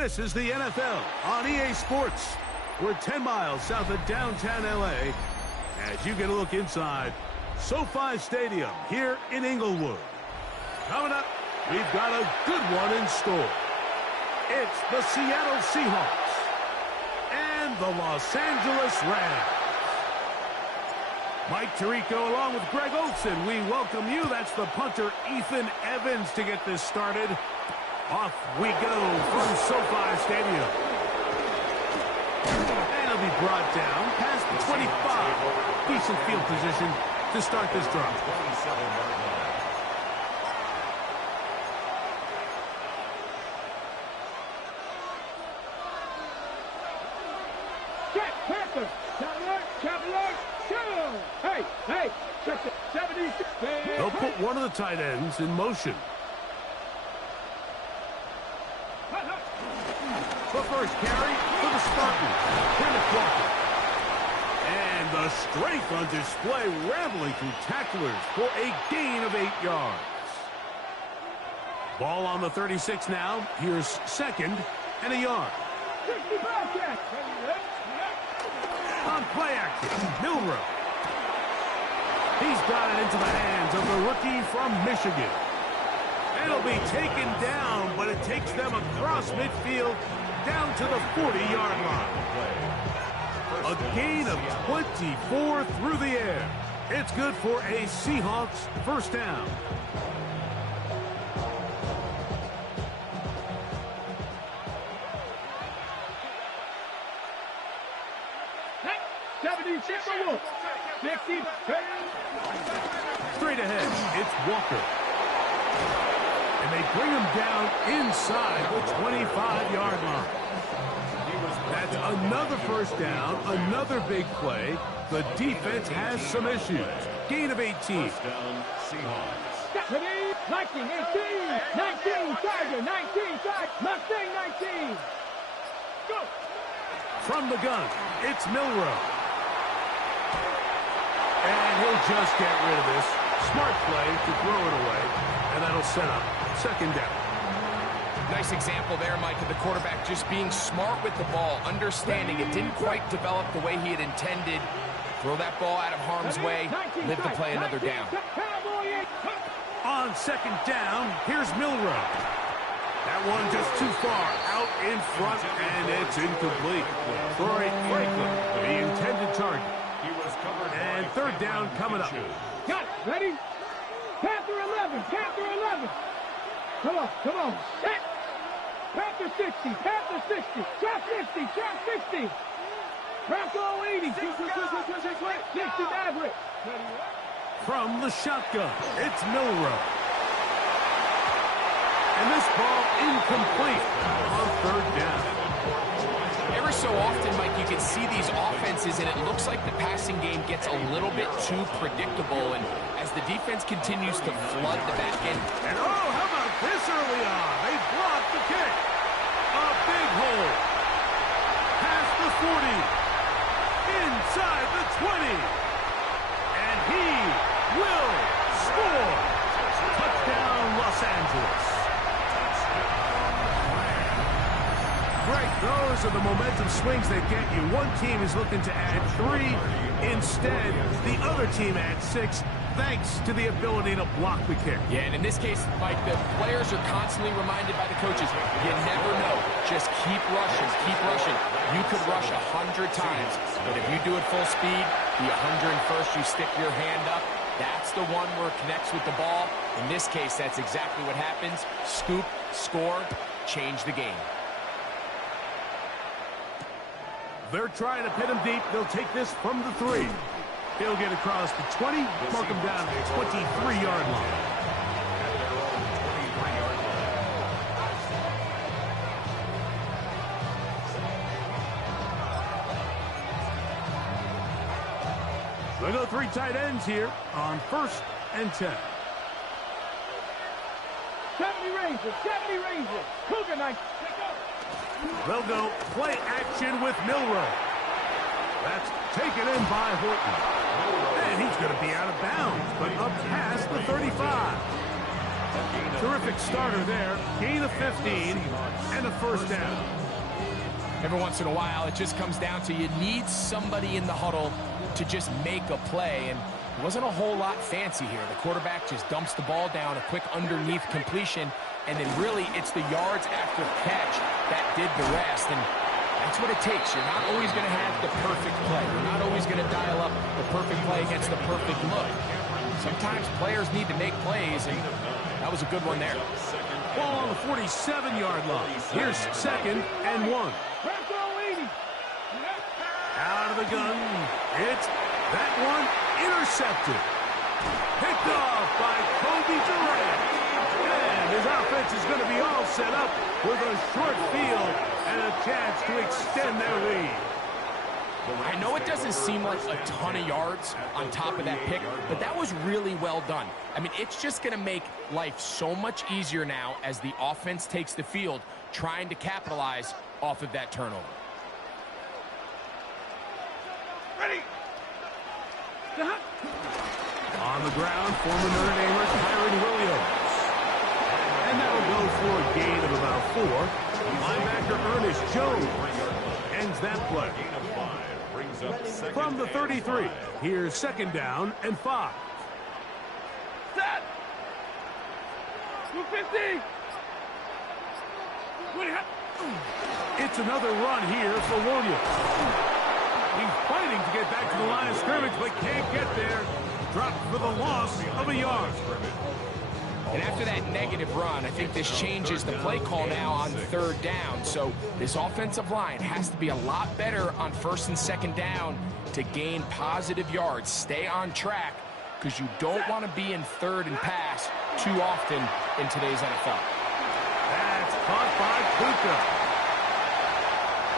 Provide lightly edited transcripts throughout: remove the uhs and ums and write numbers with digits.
This is the NFL on EA Sports. We're 10 miles south of downtown L.A. as you get a look inside SoFi Stadium here in Inglewood. Coming up, we've got a good one in store. It's the Seattle Seahawks and the Los Angeles Rams. Mike Tirico along with Greg Olsen. We welcome you. That's the punter, Ethan Evans, to get this started. Off we go from SoFi Stadium. And it'll be brought down past the 25. Decent field position to start this drive. Check, Panther. Traveler, shoot. Hey, check it. 76. They'll put one of the tight ends in motion. The first carry for the Spartans, Kenneth Walker. And the strength on display, rambling through tacklers for a gain of 8 yards. Ball on the 36 now. Here's second and a yard. 65 catch. On play action, Milroe. He's got it into the hands of the rookie from Michigan. It'll be taken down, but it takes them across midfield down to the 40-yard line. A gain of 24 through the air. It's good for a Seahawks first down. Hey, 76 for Wolf. 60. Straight ahead, it's Walker. And they bring him down inside the 25-yard line. That's another first down, another big play. The defense has some issues. Gain of 18. First down, Seahawks. 19, 18, 19, Tiger, 19, Tiger, Mustang, 19. Go. From the gun, it's Milroe. And he'll just get rid of this. Smart play to throw it away, and that'll set up second down. Nice example there, Mike, of the quarterback just being smart with the ball, understanding it didn't quite develop the way he had intended. Throw that ball out of harm's way, live to play another down. On second down, here's Milroe. That one just too far out in front, and it's incomplete. Troy Franklin, the intended target. And third down coming up. Got it. Ready? Panther 11. Come on. Set. Panther 60. Trap 60. Bronco 80. 60 Maverick. From the shotgun, it's Milroe. And this ball incomplete on third down. Ever so often, Mike, you can see these offenses, and it looks like the passing game gets a little bit too predictable. And as the defense continues to flood the back end. And how about this early on? They blocked the kick. A big hole. Past the 40. Inside the 20. And he will score. Touchdown, Los Angeles. Greg, those are the momentum swings that get you. One team is looking to add 3. Instead, the other team adds 6, thanks to the ability to block the kick. Yeah, and in this case, Mike, the players are constantly reminded by the coaches, you never know. Just keep rushing. You could rush 100 times, but if you do it full speed, the 101st, you stick your hand up. That's the one where it connects with the ball. In this case, that's exactly what happens. Scoop, score, change the game. They're trying to pin him deep. They'll take this from the 3. He'll get across the 20, mark him down at the 23-yard line. They go 3 tight ends here on 1st and 10. 70 Rangers. Cougar 9. They'll go play action with Milroe. That's taken in by Horton. And he's going to be out of bounds, but up past the 35. Terrific starter there. Gain of 15 and a first down. Every once in a while, it just comes down to you need somebody in the huddle to just make a play, and it wasn't a whole lot fancy here. The quarterback just dumps the ball down, a quick underneath completion, and then really it's the yards after catch that did the rest, and that's what it takes. You're not always going to have the perfect play. You're not always going to dial up the perfect play against the perfect look. Sometimes players need to make plays, and that was a good one there. Ball on the 47-yard line. Here's 2nd and 1. Out of the gun. It's that one intercepted. Picked off by Kobe Durant. And his offense is going to be all set up with a short field and a chance to extend their lead. I know it doesn't seem like a ton of yards on top of that pick, but that was really well done. I mean, it's just going to make life so much easier now as the offense takes the field, trying to capitalize off of that turnover. Ready. On the ground, former Notre Damer Kyren Williams. And that'll go for a gain of about 4. Linebacker Ernest Jones ends that play. From the 33, here's 2nd down and 5. Set. 250. It's another run here for Williams. He's fighting to get back to the line of scrimmage, but can't get there. Dropped for the loss of a yard. And after that negative run, I think this changes the play call now on 3rd down. So this offensive line has to be a lot better on 1st and 2nd down to gain positive yards. Stay on track, because you don't want to be in 3rd and pass too often in today's NFL. That's caught by Puka.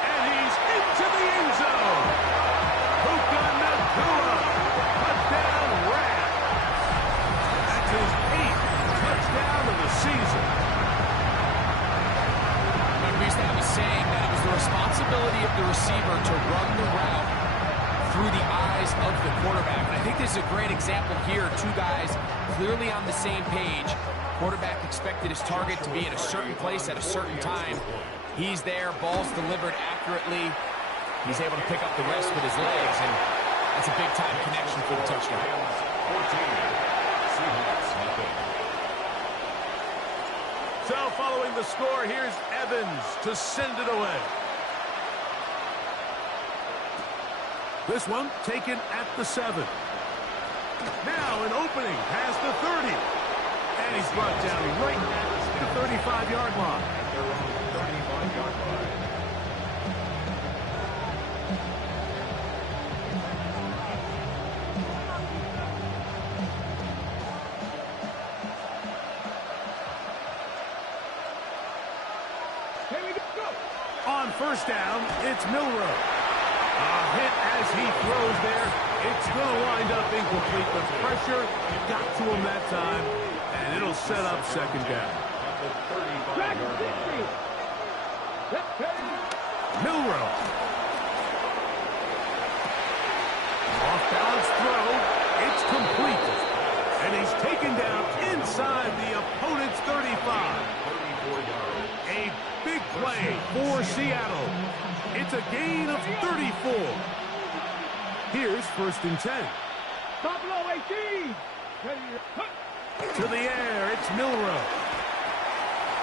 And he's into the end zone. Puka Nacua. Touchdown Rams. That's his 8th touchdown of the season. We used to have a saying that it was the responsibility of the receiver to run the route through the eyes of the quarterback. And I think this is a great example here. 2 guys clearly on the same page. Quarterback expected his target to be in a certain place at a certain time. He's there, ball's delivered accurately. He's able to pick up the rest with his legs, and that's a big-time connection for the touchdown. 14. Seahawks nothing. So following the score, here's Evans to send it away. This one taken at the 7. Now an opening past the 30. And he's brought down right at the 35-yard line. At their own 35-yard line. Here we go. On 1st down, it's Milroe. A hit as he throws there. It's going to wind up incomplete. The pressure got to him that time, and it'll set up 2nd down. Milroe. Off-balance throw. It's complete. And he's taken down inside the opponent's 35. A big play for Seattle. It's a gain of 34. Here's 1st and 10. Buffalo 18. To the air, it's Milroe.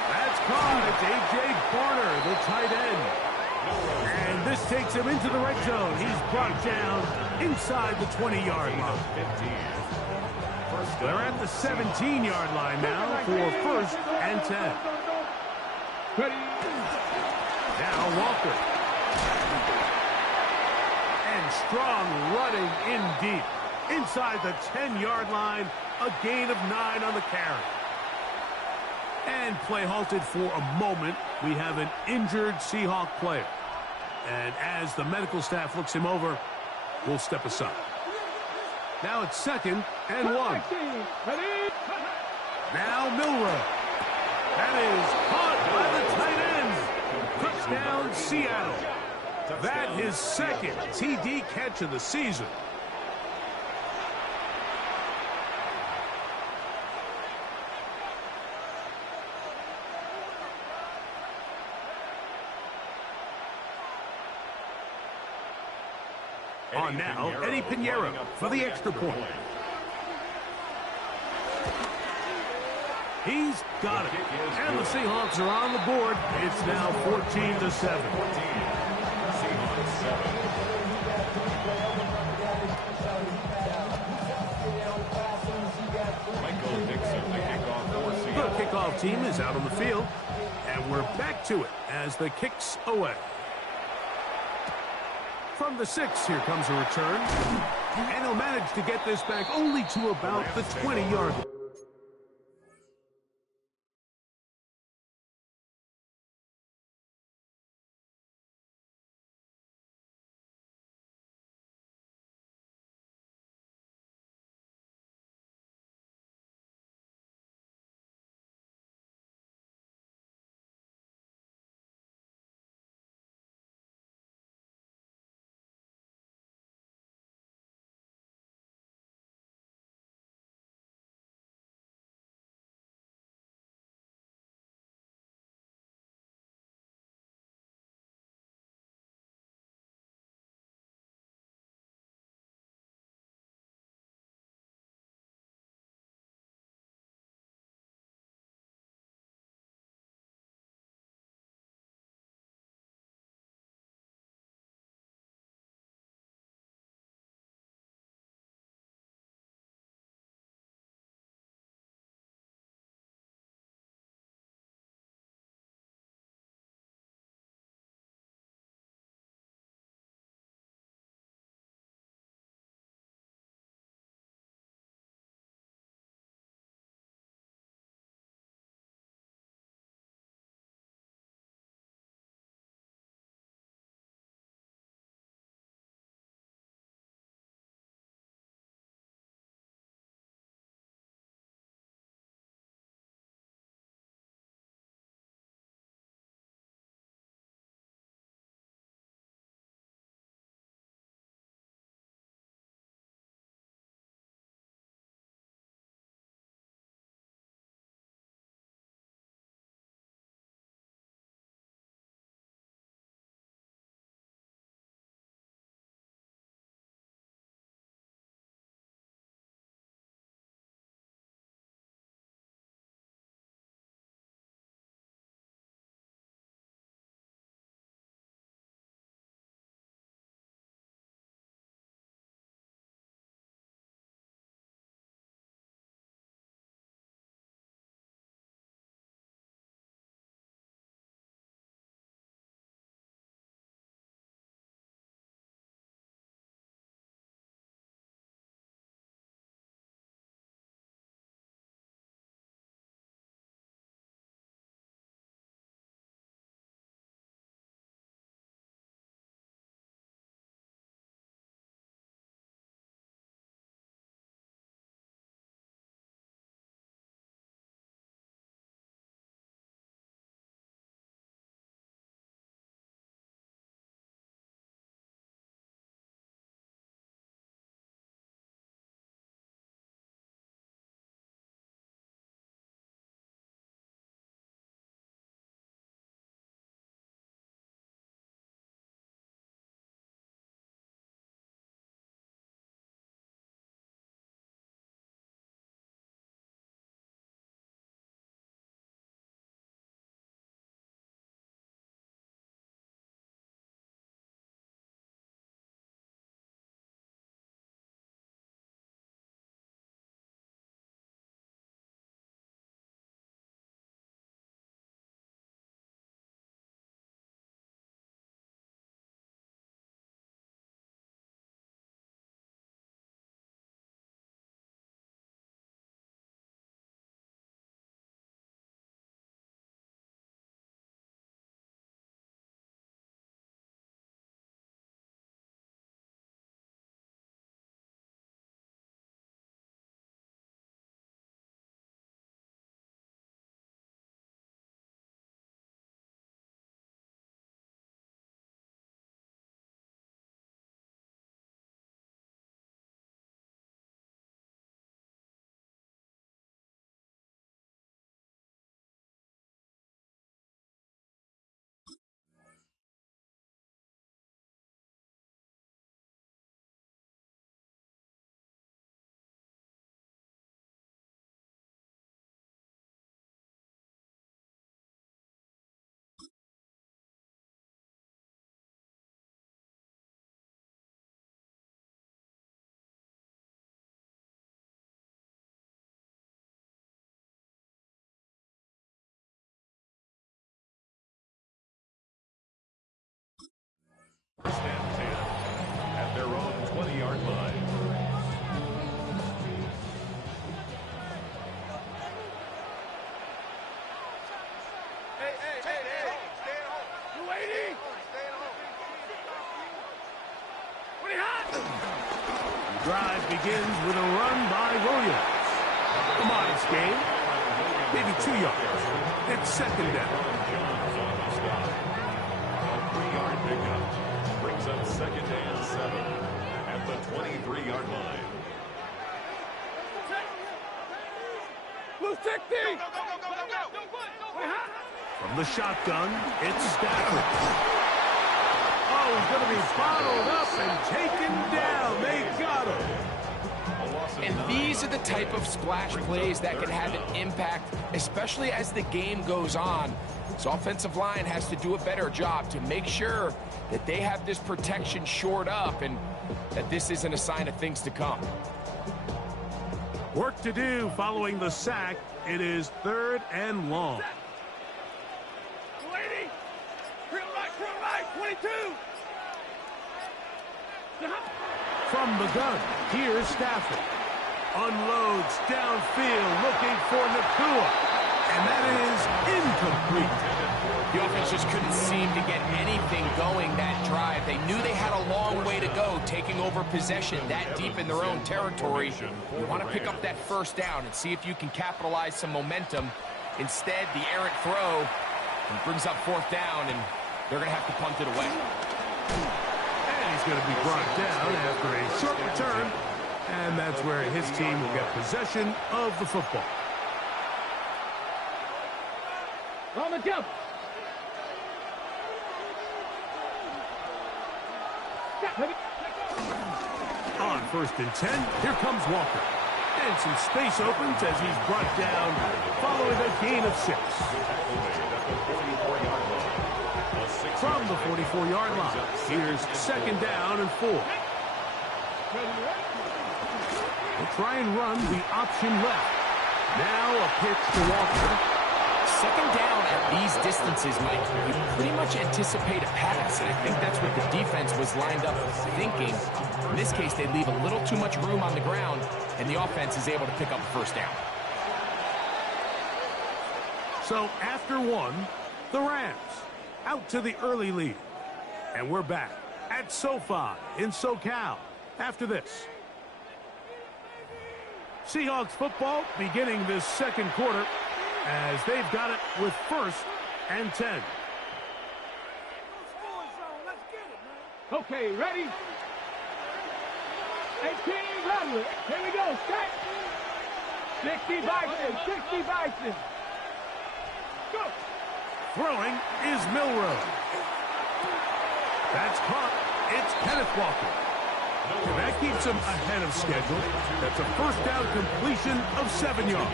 That's caught. It's A.J. Barner, the tight end. And this takes him into the red zone. He's brought down inside the 20-yard line. They're at the 17-yard line now for 1st and 10. Now Walker. And Strong running in deep. Inside the 10-yard line, a gain of 9 on the carry. And play halted for a moment. We have an injured Seahawk player. And as the medical staff looks him over, we'll step aside. Now it's 2nd and 1. Now Milroe. That is caught by the tight end. Touchdown, Seattle. That his 2nd TD catch of the season. On now, Eddie Pinheiro for the extra point. He's got it. And the Seahawks are on the board. It's now 14-7. Seahawks 7. Michael Dixon, the kickoff for The Seattle. kickoff team is out on the field. And we're back to it as the kick's away. From the 6, here comes a return. And he'll manage to get this back only to about the 20-yard line. 23-yard line. Drive begins with a run by Williams. A modest gain, maybe 2 yards. It's second down. A 3-yard pickup brings up second and 7 at the 23-yard line. Blue 60. From the shotgun, it's Stafford. Oh, he's going to be bottled up and taken down. They got him. And these are the type of splash plays that can have an impact, especially as the game goes on. So offensive line has to do a better job to make sure that they have this protection shored up and that this isn't a sign of things to come. Work to do following the sack. It is 3rd and long. 22. From the gun, here's Stafford. Unloads downfield looking for Nakua. And that is incomplete. The offense just couldn't seem to get anything going that drive. They knew they had a long way to go, taking over possession that deep in their own territory. You want to pick up that first down and see if you can capitalize some momentum. Instead, the errant throw brings up 4th down, and they're going to have to punt it away. And he's going to be brought down after a short return. And that's where his team will get possession of the football. On the jump. On 1st and 10, here comes Walker. And some space opens as he's brought down following a gain of 6. From the 44-yard line, here's 2nd down and 4. They'll try and run the option left. Now a pitch to Walker. 2nd down at these distances, Mike, you pretty much anticipate a pass, and I think that's what the defense was lined up thinking. In this case, they leave a little too much room on the ground, and the offense is able to pick up the 1st down. So after 1, the Rams out to the early lead. And we're back at SoFi in SoCal after this. Seahawks football beginning this 2nd quarter as they've got it with 1st and 10. Okay, ready? 18, run. Here we go, set. 60 Bison, 60 Bison. Go. Throwing is Milroe. That's caught. It's Kenneth Walker. And that keeps him ahead of schedule. That's a 1st down completion of 7 yards.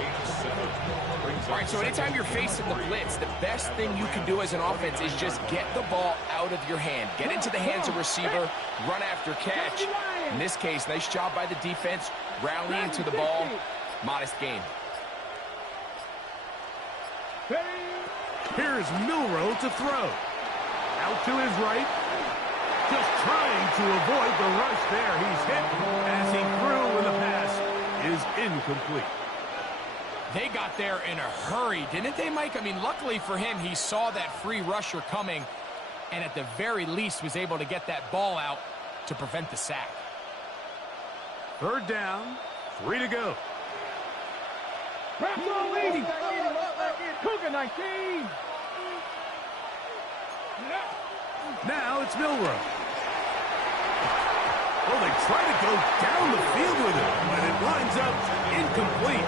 All right, so anytime you're facing the blitz, the best thing you can do as an offense is just get the ball out of your hand. Get into the hands of receiver, run after catch. In this case, nice job by the defense, rallying to the ball. Modest gain. Here's Milroe to throw. Out to his right. Just trying to avoid the rush there. He's hit as he threw when the pass is incomplete. They got there in a hurry, didn't they, Mike? I mean, luckily for him, he saw that free rusher coming and at the very least was able to get that ball out to prevent the sack. 3rd down, 3 to go. Cougar 19. Now it's Milroe. Well, they try to go down the field with it, but it winds up incomplete.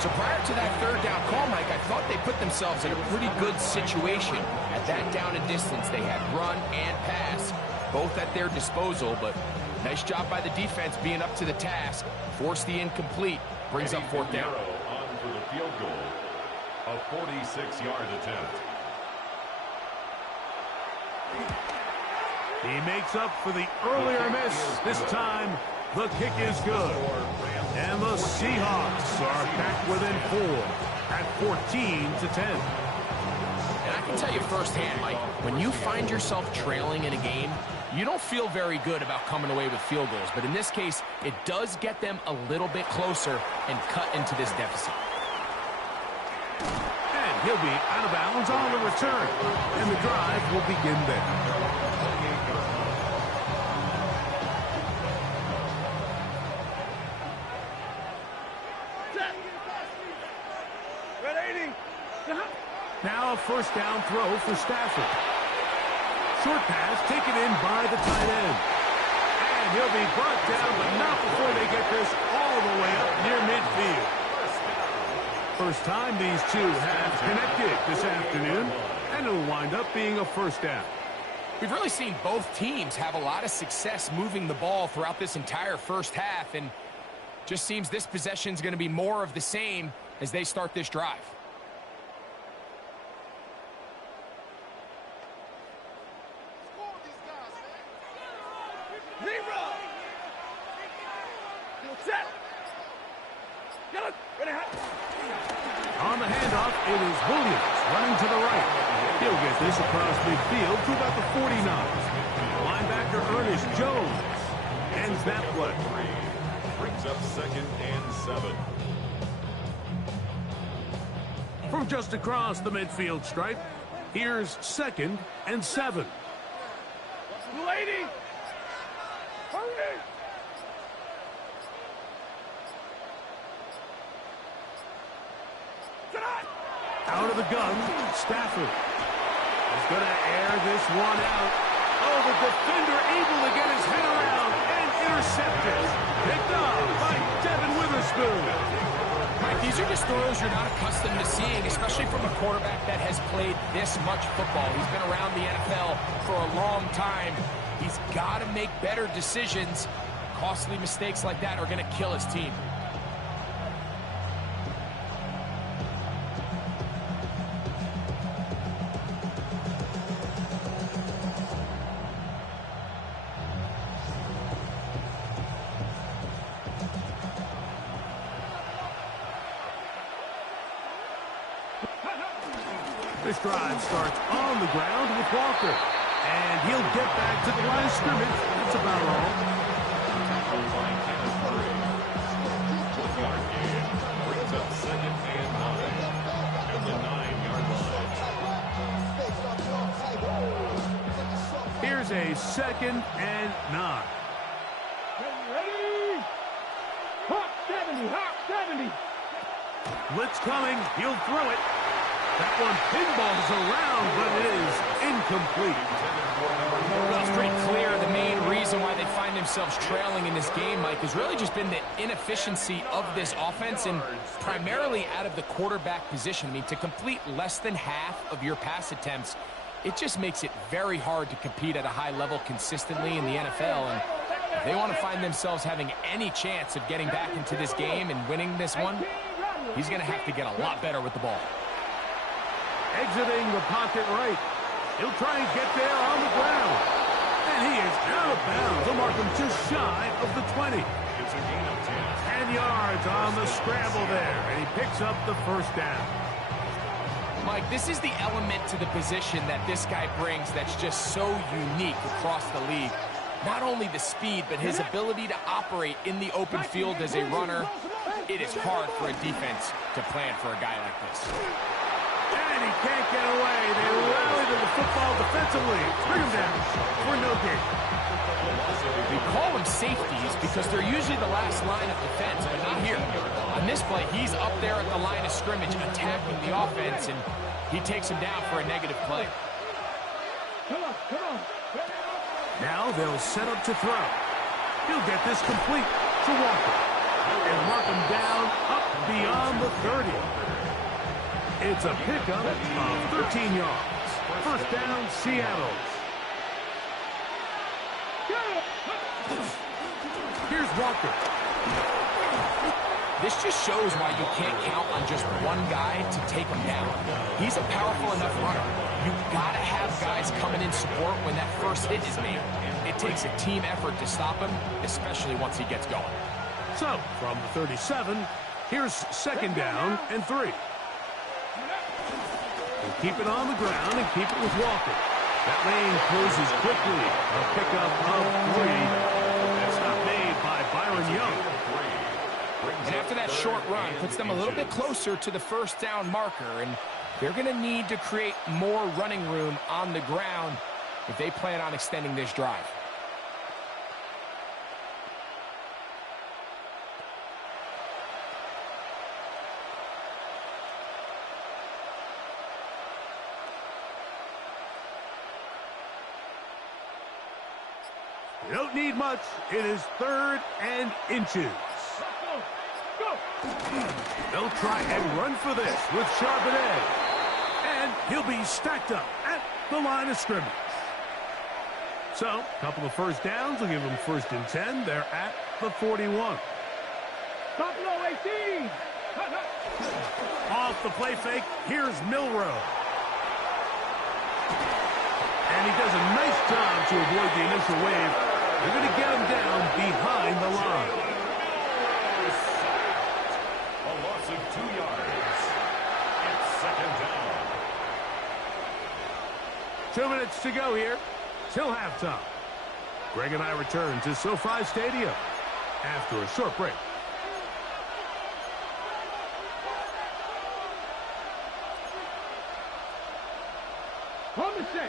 So prior to that 3rd down call, Mike, I thought they put themselves in a pretty good situation. At that down and distance, they had run and pass, both at their disposal, but nice job by the defense being up to the task. Force the incomplete, brings up 4th down. On for the field goal, a 46-yard attempt. He makes up for the earlier miss. This time, the kick is good. And the Seahawks are back within 4 at 14-10. And I can tell you firsthand, Mike, when you find yourself trailing in a game, you don't feel very good about coming away with field goals. But in this case, it does get them a little bit closer and cut into this deficit. And he'll be out of bounds on the return. And the drive will begin there. Now a first down throw for Stafford. Short pass taken in by the tight end. And he'll be brought down, but not before they get this all the way up near midfield. First time these two have connected this afternoon, and it'll wind up being a first down. We've really seen both teams have a lot of success moving the ball throughout this entire first half, and just seems this possession is going to be more of the same as they start this drive. On the handoff, it is Williams running to the right. He'll get this across midfield to about the 49. Linebacker Ernest Jones ends that play. Brings up 2nd and 7. From just across the midfield stripe, here's 2nd and 7. Lady! Hurry! Out of the gun, Stafford is going to air this one out. Oh, the defender able to get his head around and intercepted. Picked up by Devin Witherspoon. Mike, these are just throws you're not accustomed to seeing, especially from a quarterback that has played this much football. He's been around the NFL for a long time. He's got to make better decisions. Costly mistakes like that are going to kill his team. This drive starts on the ground with Walker. And he'll get back to the line of scrimmage. That's about all. Brings up 2nd and 9. At the 9-yard line. Here's a 2nd and 9. Ready? Hawk 70, Hawk 70. Blitz coming. He'll throw it. That one pinballs around, but it is incomplete. Well, it's pretty clear the main reason why they find themselves trailing in this game, Mike, has really just been the inefficiency of this offense and primarily out of the quarterback position. I mean, to complete less than half of your pass attempts, it just makes it very hard to compete at a high level consistently in the NFL. And if they want to find themselves having any chance of getting back into this game and winning this one, he's going to have to get a lot better with the ball. Exiting the pocket right. He'll try and get there on the ground. And he is out of bounds. They'll mark him just shy of the 20. It's a gain of 10. 10 yards on the scramble there. And he picks up the first down. Mike, this is the element to the position that this guy brings that's just so unique across the league. Not only the speed, but his ability to operate in the open field as a runner. It is hard for a defense to plan for a guy like this. And he can't get away. They rally to the football defensively. Bring him down for no gain. We call them safeties because they're usually the last line of defense, but not here. On this play, he's up there at the line of scrimmage attacking the offense, and he takes him down for a negative play. Come on, come on. Now they'll set up to throw. He'll get this complete to Walker. And mark him down up beyond the 30. It's a pickup of 13 yards. First down, Seattle. Here's Walker. This just shows why you can't count on just one guy to take him down. He's a powerful enough runner. You've got to have guys coming in support when that first hit is made. It takes a team effort to stop him, especially once he gets going. So, from the 37, here's second down and 3. He'll keep it on the ground and keep it with Walker. That lane closes quickly. A pickup of 3. That's not made by Byron Young. And after that short run, puts them a little bit closer to the first down marker, and they're going to need to create more running room on the ground if they plan on extending this drive. You don't need much. It is 3rd and inches. They'll try and run for this with Charbonnet. And he'll be stacked up at the line of scrimmage. So, a couple of first downs will give them 1st and 10. They're at the 41. Buffalo 18. Off the play fake, here's Milroe. And he does a nice job to avoid the initial wave. They're going to get him down behind the line. A loss of 2 yards. It's 2nd down. 2 minutes to go here till halftime. Greg and I return to SoFi Stadium after a short break. Home to 6.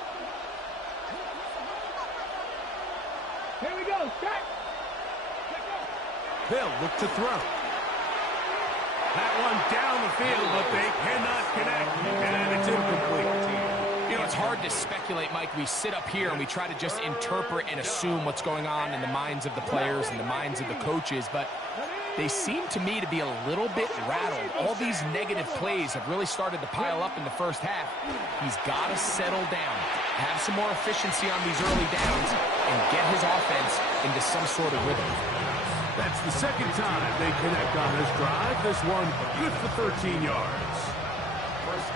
Here we go. Set. They'll look to throw. That one down the field, but they cannot connect, and it's incomplete. You know, it's hard to speculate, Mike. We sit up here and we try to just interpret and assume what's going on in the minds of the players and the minds of the coaches, but they seem to me to be a little bit rattled. All these negative plays have really started to pile up in the first half. He's got to settle down, have some more efficiency on these early downs, and get his offense into some sort of rhythm. That's the 2nd time they connect on this drive. This one good for 13 yards.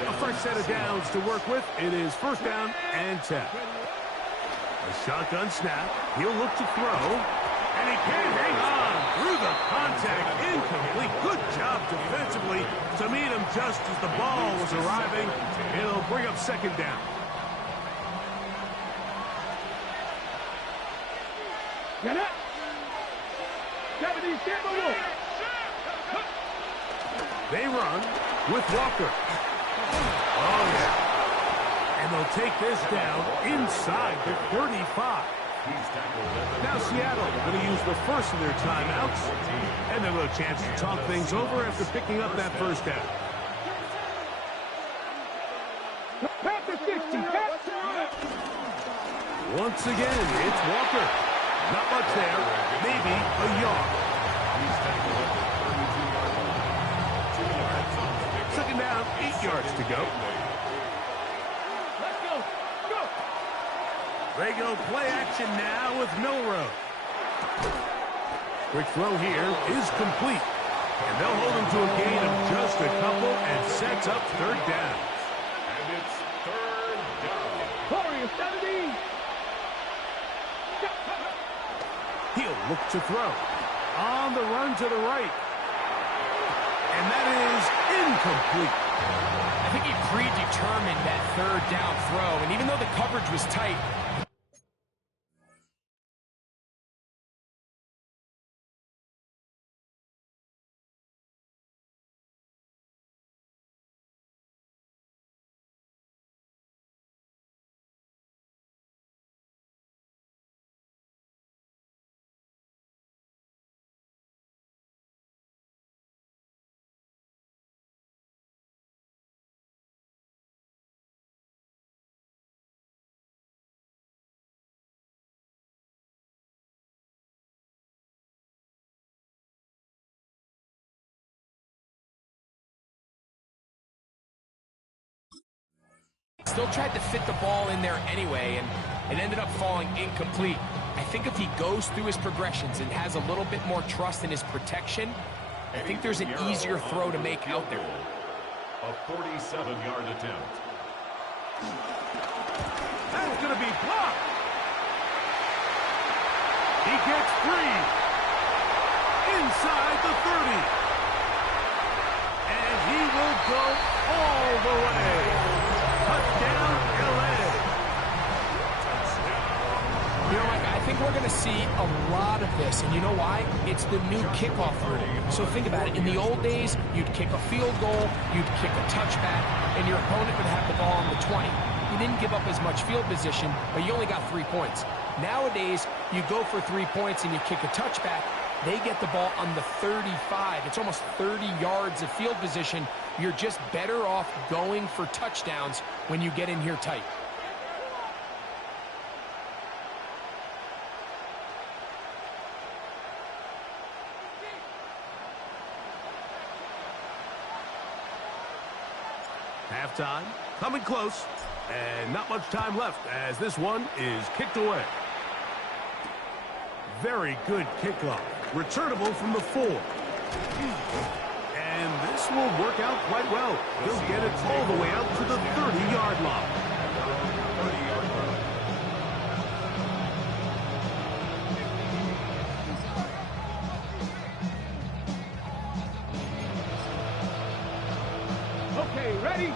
A fresh set of downs to work with. It is 1st down and 10. A shotgun snap. He'll look to throw. And he can't hang on through the contact. Incomplete. Good job defensively to meet him just as the ball was arriving. It'll bring up 2nd down. Get up. 70, They run with Walker. Oh, yeah. And they'll take this down inside the 35. Now Seattle going to use the first of their timeouts. And they'll have a chance to talk things over after picking up that 1st down. Back to 60. Once again, it's Walker. Not much there. Maybe a yard. 2nd down, 8 yards to go. Let's go. Go. They go play action now with Milroe. Quick throw here is complete. And they'll hold him to a gain of just a couple and sets up 3rd down. And it's 3rd down. Warriors 17. He'll look to throw. On the run to the right. And that is incomplete. I think he predetermined that 3rd down throw, and even though the coverage was tight, still tried to fit the ball in there anyway, and it ended up falling incomplete. I think if he goes through his progressions and has a little bit more trust in his protection, I think there's an easier throw to make out there. A 47-yard attempt. That's going to be blocked. He gets free. Inside the 30. And he will go all the way. think we're going to see a lot of this, and you know why? It's the new kickoff rule. So think about it. In the old days, you'd kick a field goal, you'd kick a touchback, and your opponent would have the ball on the 20. You didn't give up as much field position, but you only got 3 points. Nowadays, you go for 3 points and you kick a touchback. They get the ball on the 35. It's almost 30 yards of field position. You're just better off going for touchdowns when you get in here tight. Halftime, coming close, and not much time left as this one is kicked away. Very good kickoff, returnable from the 4. And this will work out quite well. He'll get it all the way out to the 30-yard line. Okay, ready?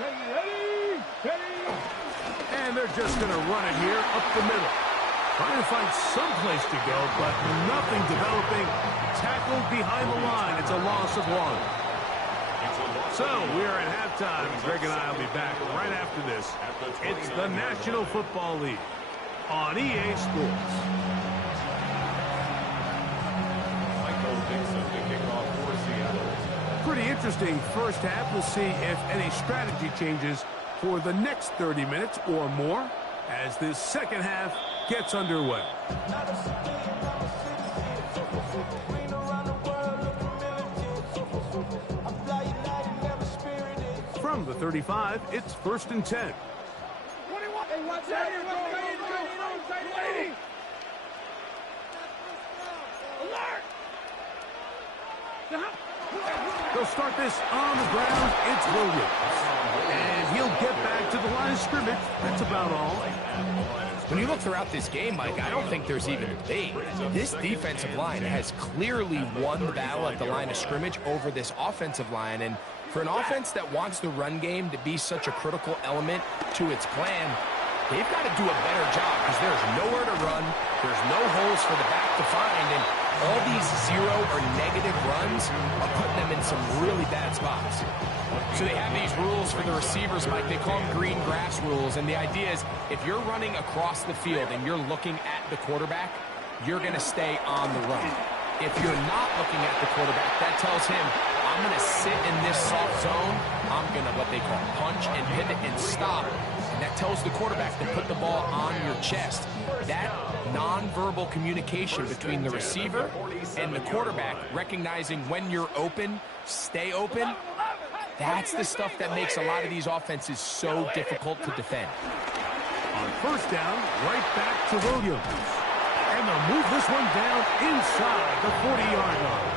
Ready? And they're just going to run it here up the middle. Trying to find some place to go, but nothing developing. Tackled behind the line. It's a loss of 1. So we're at halftime. Greg and I will be back right after this. It's the National Football League on EA Sports. Michael Dixon to kick off for Seattle. Pretty interesting first half. We'll see if any strategy changes for the next 30 minutes or more as this second half gets underway. From the 35, it's 1st and 10. Hey, watch out here. Lady. Alert! They'll start this on the ground. It's Williams. And he'll get back to the line of scrimmage. That's about all. When you look throughout this game, Mike, I don't think there's even a debate. This defensive line has clearly won the battle at the line of scrimmage over this offensive line. And for an offense that wants the run game to be such a critical element to its plan, they've got to do a better job because there's nowhere to run. There's no holes for the back to find. And all these 0 or negative runs are putting them in some really bad spots. So they have these rules for the receivers, Mike. They call them green grass rules. And the idea is if you're running across the field and you're looking at the quarterback, you're going to stay on the run. If you're not looking at the quarterback, that tells him, I'm going to sit in this soft zone. I'm going to what they call punch and pivot and stop. And that tells the quarterback to put the ball on your chest. That nonverbal communication between the receiver and the quarterback, recognizing when you're open, stay open, that's the stuff that makes a lot of these offenses so difficult to defend. On 1st down, right back to Williams. And they'll move this one down inside the 40-yard line.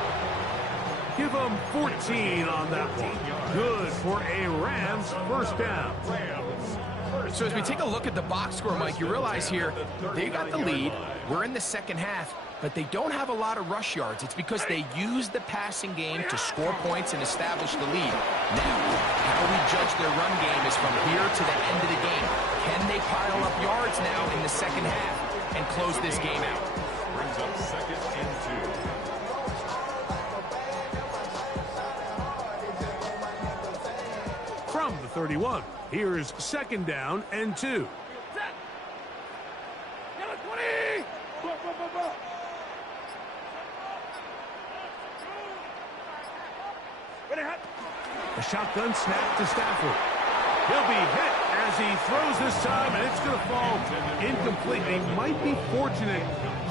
Give them 14 on that one. Good for a Rams 1st down. So as we take a look at the box score, Mike, you realize here they got the lead. We're in the second half, but they don't have a lot of rush yards. It's because they use the passing game to score points and establish the lead. Now, how we judge their run game is from here to the end of the game. Can they pile up yards now in the second half and close this game out? Brings up 2nd and 2. From the 31, here's 2nd down and 2. A shotgun snap to Stafford. He'll be hit as he throws this time, and it's going to fall incomplete. He might be fortunate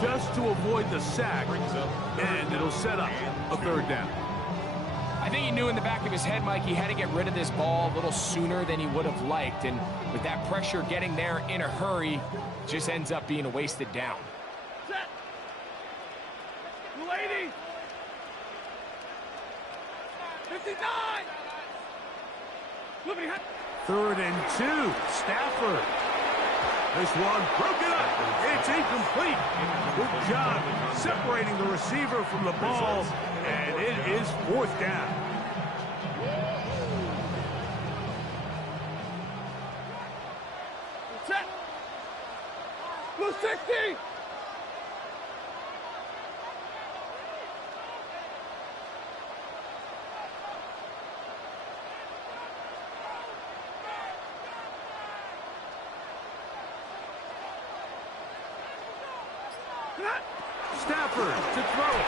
just to avoid the sack, and it'll set up a 3rd down. I think he knew in the back of his head, Mike, he had to get rid of this ball a little sooner than he would have liked. And with that pressure getting there in a hurry, just ends up being a wasted down. Set. Lady. 59. 3rd and 2. Stafford. This one broken up. It's incomplete. Good job separating the receiver from the ball, and it is 4th down. Set. Blue 60. Stafford to throw it.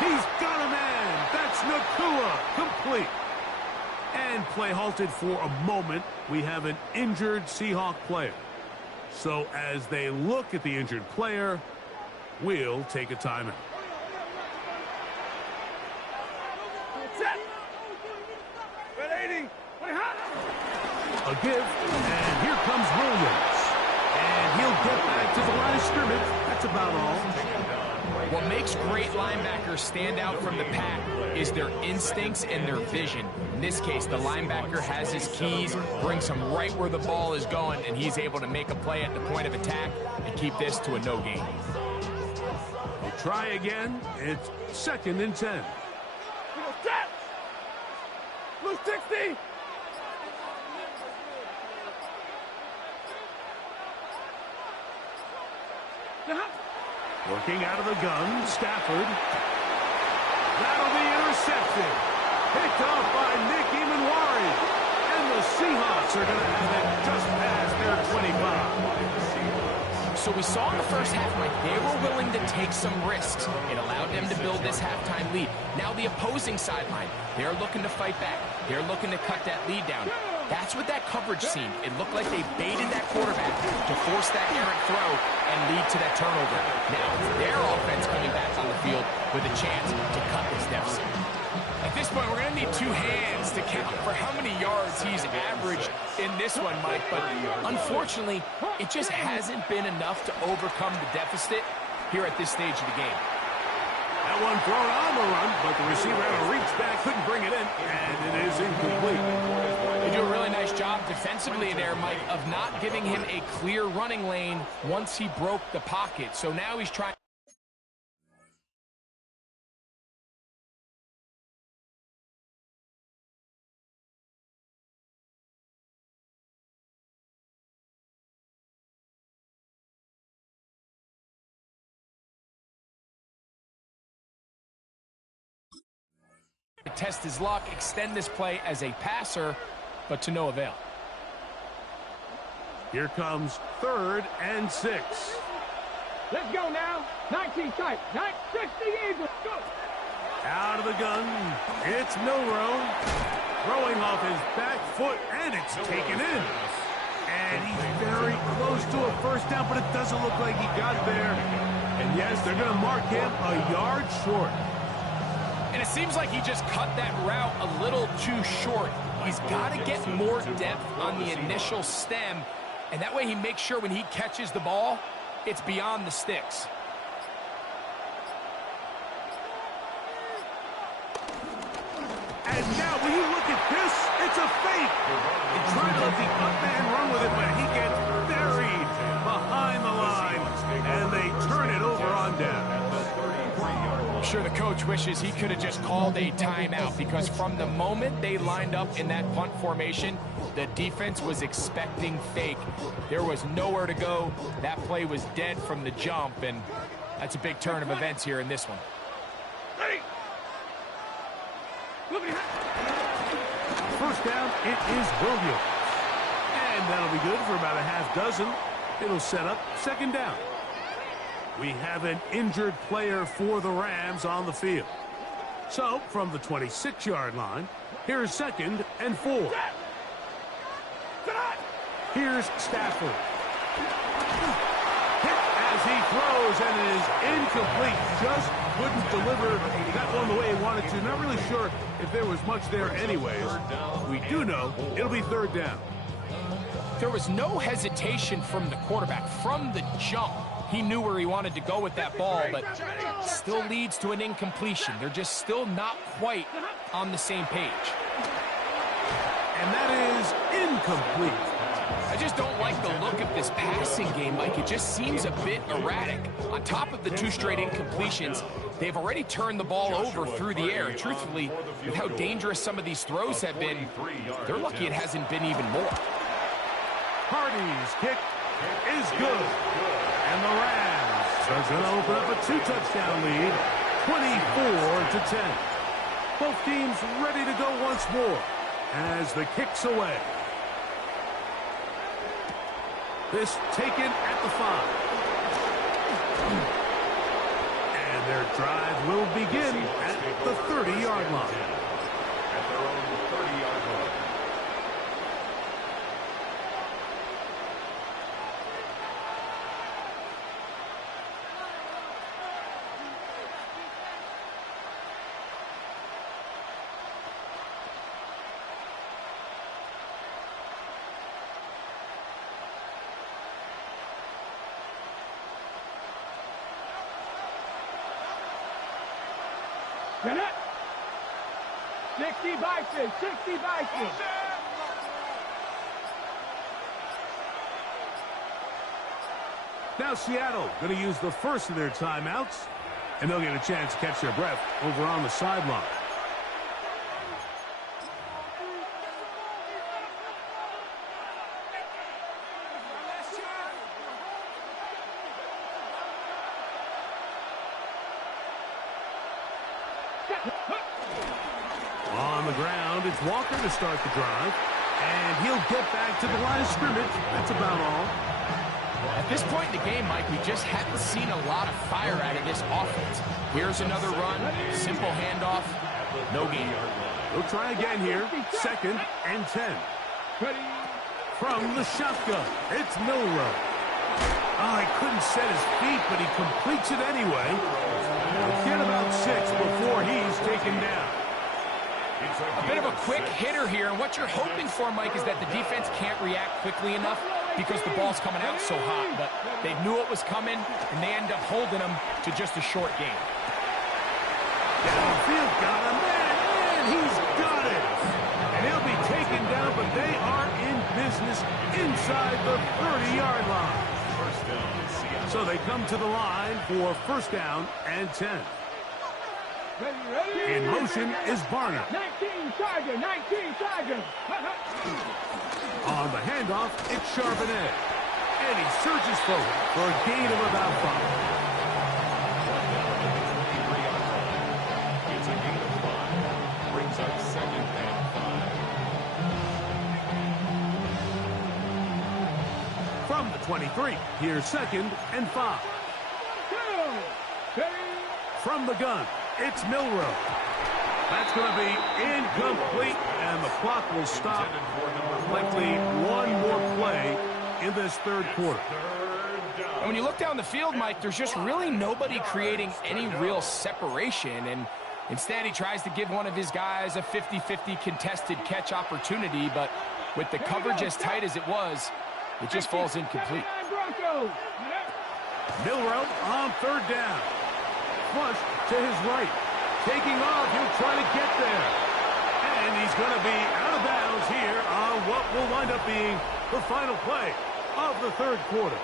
He's got a man. That's Nacua. Complete. And play halted for a moment. We have an injured Seahawk player. So as they look at the injured player, we'll take a timeout. Set. Red 80. A give, and here comes Williams. And he'll get back to the line of scrimmage. That's about all. What makes great linebackers stand out from the pack is their instincts and their vision. In this case, the linebacker has his keys, brings him right where the ball is going, and he's able to make a play at the point of attack and keep this to a no gain. We'll try again. It's 2nd and 10. Set. Blue 60. Working out of the gun, Stafford. That'll be intercepted. Picked off by Nick Emanwari. And the Seahawks are going to have it just past their 25. So we saw in the first half, Mike, they were willing to take some risks. It allowed them to build this halftime lead. Now the opposing sideline, they're looking to fight back. They're looking to cut that lead down. That's what that coverage seemed. It looked like they baited that quarterback to force that errant throw and lead to that turnover. Now their offense coming back on the field with a chance to cut this deficit. At this point, we're going to need two hands to count for how many yards he's averaged in this one, Mike. But unfortunately, it just hasn't been enough to overcome the deficit here at this stage of the game. That one thrown on the run, but the receiver had to reach back, couldn't bring it in, and it is incomplete. They do a really nice job defensively there, Mike, of not giving him a clear running lane once he broke the pocket. So now he's trying. Test his luck, extend this play as a passer, but to no avail. Here comes 3rd and 6. Let's go now. 19 tight. 60 Eagles. Go. Out of the gun. It's Milroe. Throwing off his back foot, and it's taken in. And he's very close to a first down, but it doesn't look like he got there. And yes, they're going to mark him a yard short. And it seems like he just cut that route a little too short. He's got to get more depth on the initial stem, and that way he makes sure when he catches the ball, it's beyond the sticks. And now, when you look at this, it's a fake. He tried to let the up man run with it, but he gets buried behind the line, and they turn it over on down. I'm sure the coach wishes he could have just called a timeout, because from the moment they lined up in that punt formation, the defense was expecting fake. There was nowhere to go. That play was dead from the jump, and that's a big turn of events here in this one. First down, it is Williams. And that'll be good for about a half dozen. It'll set up 2nd down. We have an injured player for the Rams on the field. So, from the 26-yard line, here's 2nd and 4. Here's Stafford. Hit as he throws, and it is incomplete. Just couldn't deliver that one the way he wanted to. Not really sure if there was much there anyways. We do know it'll be 3rd down. There was no hesitation from the quarterback from the jump. He knew where he wanted to go with that ball, but still leads to an incompletion. They're just still not quite on the same page. And that is incomplete. I just don't like the look of this passing game, Mike. It just seems a bit erratic. On top of the 2 straight incompletions, they've already turned the ball over through the air. Truthfully, with how dangerous some of these throws have been, they're lucky it hasn't been even more. Hardy's kick is good. And the Rams are going to open up a 2-touchdown lead, 24-10. Both teams ready to go once more as the kick's away. This taken at the 5. And their drive will begin at the 30-yard line. At their own 30-yard line. Get it. 60 Bison, 60 Bison. Now Seattle going to use the first of their timeouts, and they'll get a chance to catch their breath over on the sideline. On the ground, it's Walker to start the drive, and he'll get back to the line of scrimmage. That's about all. At this point in the game, Mike, we just haven't seen a lot of fire out of this offense. Here's another run, simple handoff, no gain. They'll try again here, 2nd and 10. From the shotgun, it's Milroe. Oh, he couldn't set his feet, but he completes it anyway. Get about 6 before he's taken down. A bit of a quick hitter here, and what you're hoping for, Mike, is that the defense can't react quickly enough because the ball's coming out so hot. But they knew it was coming, and they end up holding them to just a short gain. Downfield, got him, and he's got it. And he'll be taken down, but they are in business inside the 30-yard line. So they come to the line for 1st down and 10. In motion is Barner. 19 Tiger, 19 Tiger. On the handoff, it's Charbonnet. And he surges forward for a gain of about 5. It's a gain of 5. Brings up 2nd and 5. From the 23, here's 2nd and 5. From the gun, it's Milroe. That's going to be incomplete, and the clock will stop. Likely one more play in this 3rd quarter. And when you look down the field, Mike, there's just really nobody creating any real separation. And instead, he tries to give one of his guys a 50-50 contested catch opportunity. But with the coverage as tight as it was, it just falls incomplete. Milroe on 3rd down. Flush to his right. Taking off, he'll try to get there. And he's going to be out of bounds here on what will wind up being the final play of the 3rd quarter.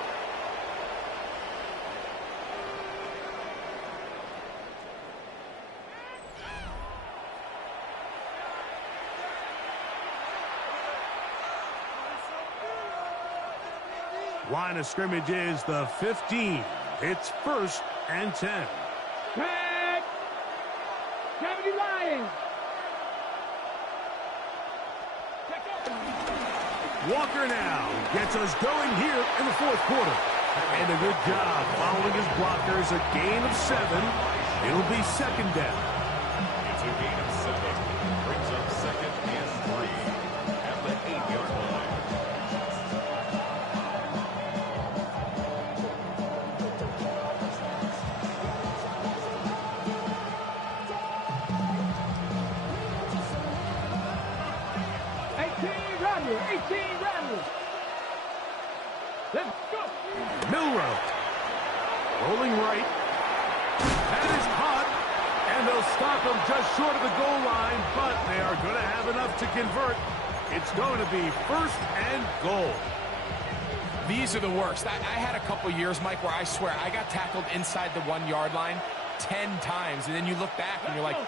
Line of scrimmage is the 15. It's 1st and 10. Tag! 70 Lions! Walker now gets us going here in the 4th quarter. And a good job following his blockers. A gain of 7. It'll be 2nd down. It's a gain of 7. Brings up 2nd and 3. At the 8-yard line. Let's go. Milroe. Rolling right. That is caught. And they'll stop him just short of the goal line, but they are going to have enough to convert. It's going to be 1st and goal. These are the worst. I had a couple years, Mike, where I swear I got tackled inside the 1-yard line 10 times. And then you look back and you're like,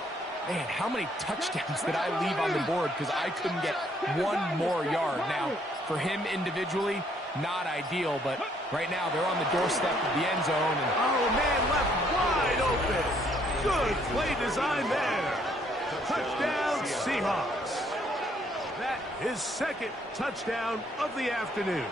man, how many touchdowns did I leave on the board because I couldn't get one more yard? Now, For him individually, not ideal, but right now they're on the doorstep of the end zone. And oh, man, left wide open. Good play design there. Touchdown, Seahawks. That is second touchdown of the afternoon.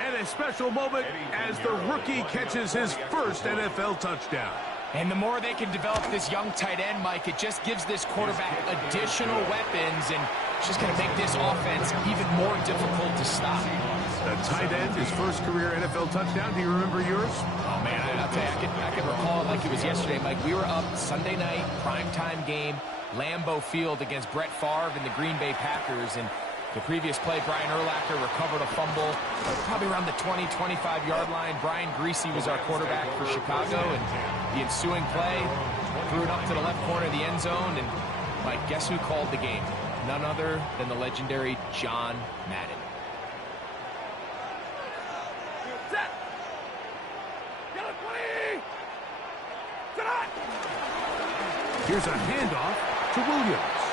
And a special moment as the rookie catches his first NFL touchdown. And the more they can develop this young tight end, Mike, it just gives this quarterback additional weapons, and it's just going to make this offense even more difficult to stop. The tight end, his first career NFL touchdown. Do you remember yours? Oh, man, I'll tell you, I can recall it like it was yesterday, Mike. We were up Sunday night, primetime game, Lambeau Field against Brett Favre and the Green Bay Packers, and the previous play, Brian Urlacher recovered a fumble probably around the 20, 25-yard line. Brian Greasy was our quarterback for Chicago, and the ensuing play threw it up to the left corner of the end zone, and Mike, guess who called the game? None other than the legendary John Madden. Here's a handoff to Williams.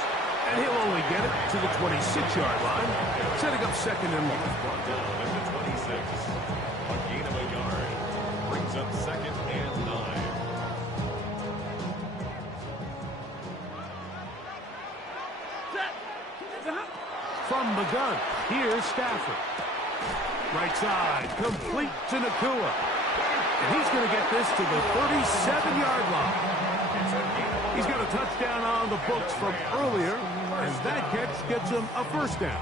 And he'll only get it to the 26-yard line, setting up second and long. Down at the 26. A gain of a yard brings up second and 9. From the gun, here's Stafford. Right side, complete to Nakua. And he's going to get this to the 37-yard line. He's got a touchdown on the books from earlier, and that catch gets him a first down.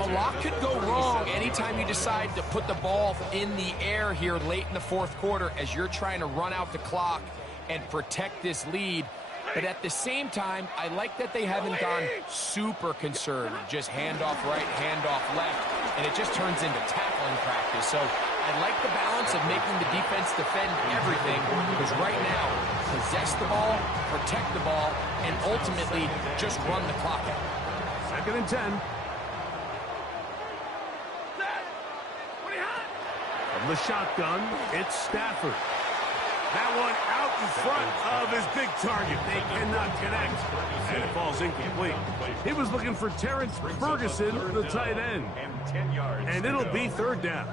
A lot could go wrong anytime you decide to put the ball in the air here late in the fourth quarter as you're trying to run out the clock and protect this lead. But at the same time, I like that they haven't gone super conservative. Just handoff right, handoff left, and it just turns into tackling practice. So I like the balance of making the defense defend everything, because right now, possess the ball, protect the ball, and ultimately just run the clock out. Second and 10. From the shotgun, it's Stafford. That one out in front of his big target. They cannot connect, and it falls incomplete. He was looking for Terrence Ferguson, the tight end, and it'll be third down.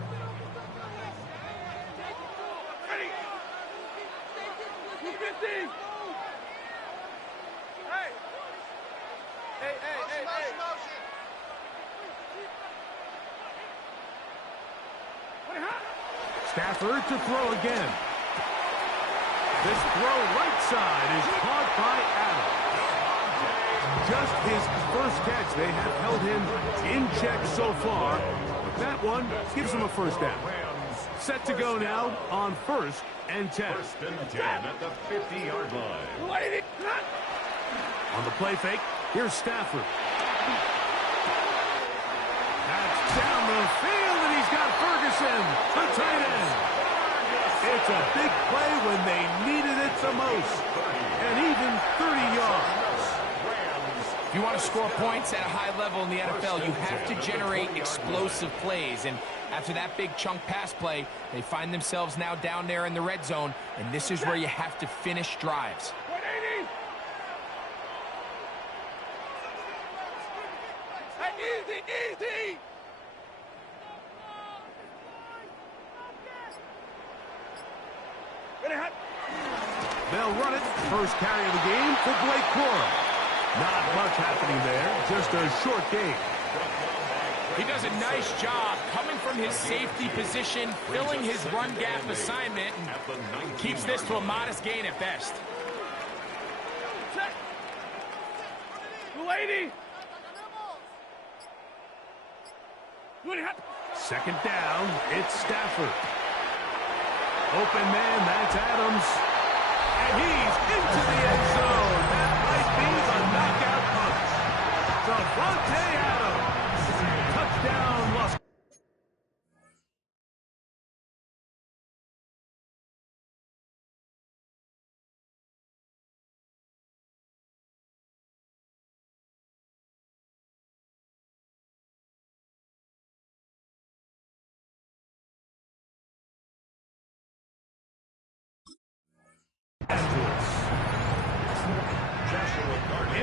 Stafford to throw again. This throw right side is caught by Adams. Just his first catch. They have held him in check so far, but that one gives him a first down. Set to go now on first and 10. First and 10 at the 50-yard line. On the play fake, here's Stafford. That's down the field, and he's got Ferguson, the tight end. It's a big play when they needed it the most, and even 30 yards. If you want to score points at a high level in the NFL, you have to generate explosive plays. And after that big chunk pass play, they find themselves now down there in the red zone, and this is where you have to finish drives. Easy! They'll run it. First carry of the game for Blake Corum. Not much happening there. Just a short game. He does a nice job coming from his safety position, filling his run gap assignment, and keeps this to a modest gain at best. Second down, it's Stafford. Open man, that's Adams. And he's into the end zone. That might be the knockout punch. Davante Adams. Touchdown, Los.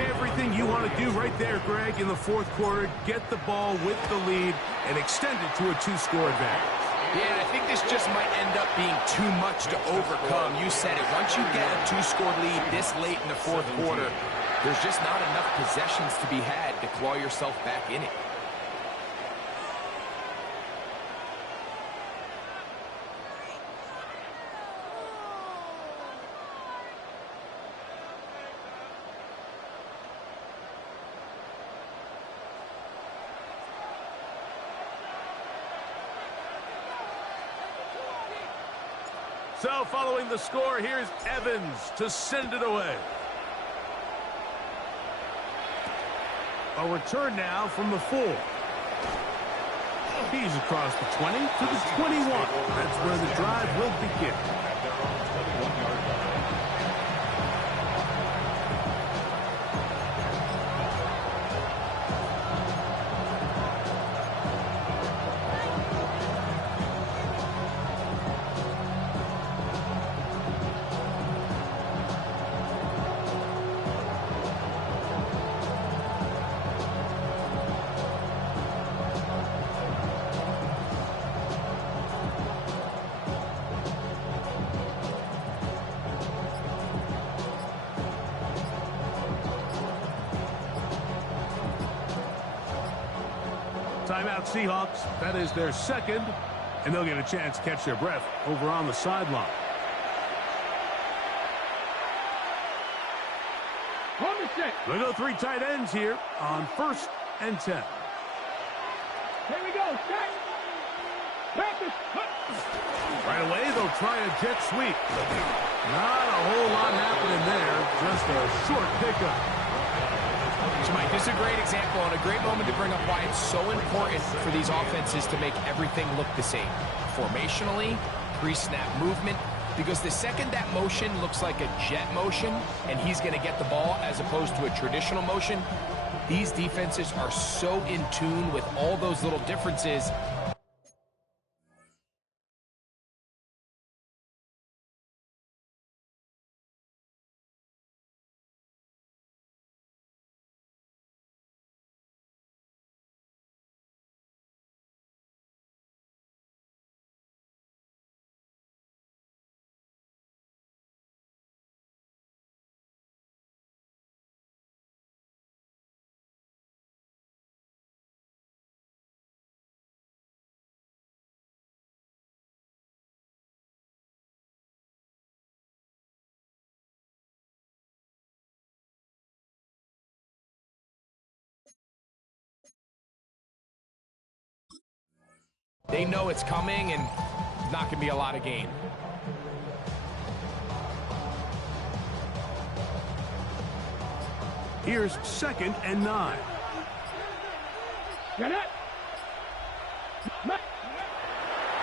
Everything thing you want to do right there, Greg, in the fourth quarter. Get the ball with the lead and extend it to a two-score advantage. Yeah, I think this just might end up being too much to overcome. You said it. Once you get a two-score lead this late in the fourth quarter, there's just not enough possessions to be had to claw yourself back in it. So following the score, here's Evans to send it away. A return now from the 4. He's across the 20 to the 21. That's where the drive will begin. At their own 21-yard line. Timeout Seahawks. That is their second, and they'll get a chance to catch their breath over on the sideline. They go 3 tight ends here on 1st and 10. Here we go. Set. Practice. Right away, they'll try a jet sweep. Not a whole lot happening there. Just a short pickup. So, Mike, this is a great example and a great moment to bring up why it's so important for these offenses to make everything look the same. Formationally, pre-snap movement, because the second that motion looks like a jet motion and he's going to get the ball as opposed to a traditional motion, these defenses are so in tune with all those little differences. They know it's coming, and it's not going to be a lot of gain. Here's 2nd and 9. Get it.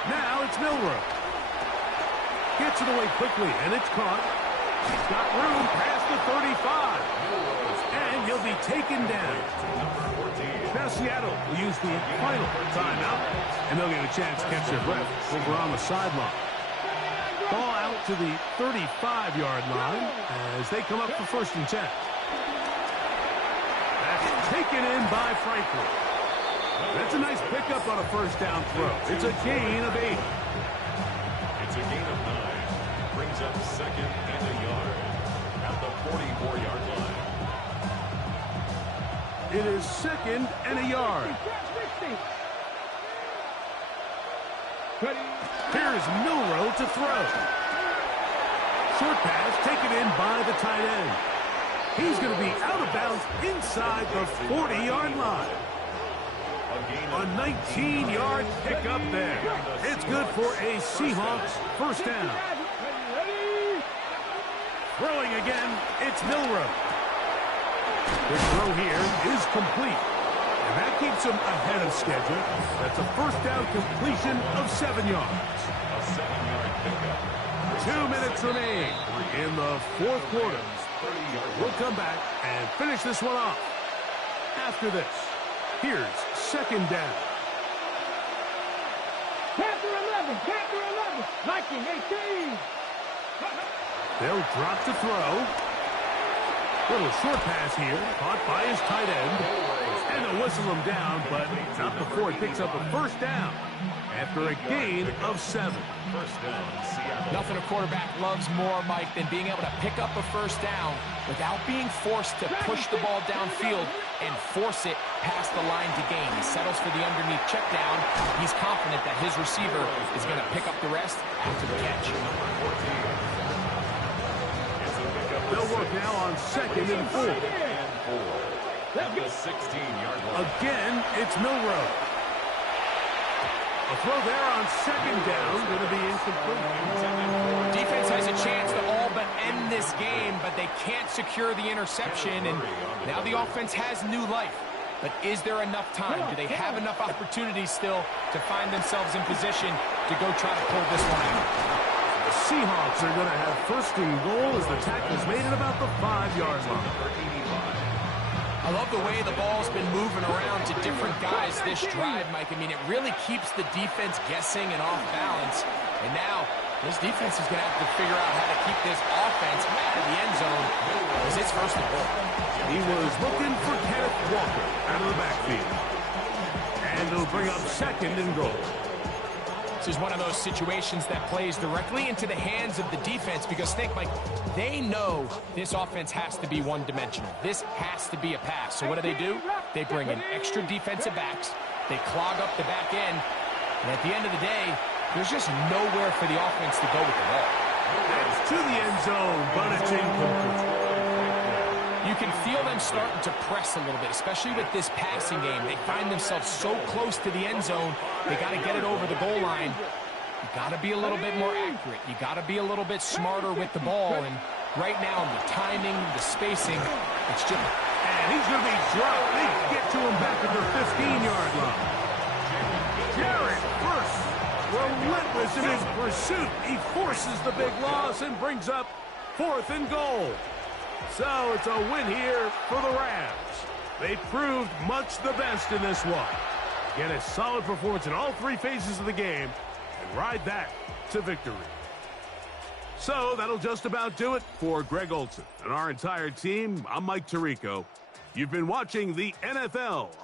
Now it's Milroe. Gets it away quickly, and it's caught. He's got room past the 35. And he'll be taken down. Now Seattle will use the final timeout, and they'll get a chance to catch their breath over on the sideline. Ball out to the 35-yard line as they come up for 1st and 10. That's taken in by Franklin. That's a nice pickup on a 1st down throw. It's a gain of 8. It's a gain of 9. Brings up 2nd and a yard at the 44-yard line. It is 2nd and a yard. Here's Milroe to throw. Short pass taken in by the tight end. He's going to be out of bounds inside the 40-yard line. A 19-yard pickup there. It's good for a Seahawks 1st down. Throwing again, it's Milroe. His throw here is complete, and that keeps him ahead of schedule. That's a 1st down completion of 7 yards. A 7-yard pickup. 2 minutes remain in the 4th quarter. We'll come back and finish this one off. After this, here's 2nd down. Panther 11. Panther 11. Viking 18. They'll drop to throw. Little short pass here, caught by his tight end. And they'll whistle him down, but not before he picks up a first down after a gain of 7. First down, Seattle. Nothing a quarterback loves more, Mike, than being able to pick up a first down without being forced to push the ball downfield and force it past the line to gain. He settles for the underneath check down. He's confident that his receiver is going to pick up the rest after the catch. They'll work now on 2nd and 4. At the 16-yard line. Again, it's Milroe. A throw there on 2nd down, going to be incomplete. Defense has a chance to all but end this game, but they can't secure the interception, and now the offense has new life. But is there enough time? Do they have enough opportunities still to find themselves in position to go try to pull this one out? The Seahawks are going to have 1st and goal as the tackle's made at about the 5-yard line. I love the way the ball's been moving around to different guys this drive, Mike. I mean, it really keeps the defense guessing and off balance. And now, this defense is going to have to figure out how to keep this offense out of the end zone because it's 1st and goal. He was looking for Kenneth Walker out of the backfield. And it'll bring up 2nd and goal. This is one of those situations that plays directly into the hands of the defense because, think, Mike, they know this offense has to be one-dimensional. This has to be a pass. So what do? They bring in extra defensive backs. They clog up the back end. And at the end of the day, there's just nowhere for the offense to go with the ball. That's to the end zone, but it's incomplete. You can feel them starting to press a little bit, especially with this passing game. They find themselves so close to the end zone, they got to get it over the goal line. You got to be a little bit more accurate. You got to be a little bit smarter with the ball. And right now, the timing, the spacing, it's just... And he's going to be dropped. They get to him back at the 15-yard line. Jared Verse, relentless in his pursuit. He forces the big loss and brings up 4th and goal. So it's a win here for the Rams. They proved much the best in this one. Get a solid performance in all 3 phases of the game and ride that to victory. So that'll just about do it for Greg Olsen and our entire team. I'm Mike Tirico. You've been watching the NFL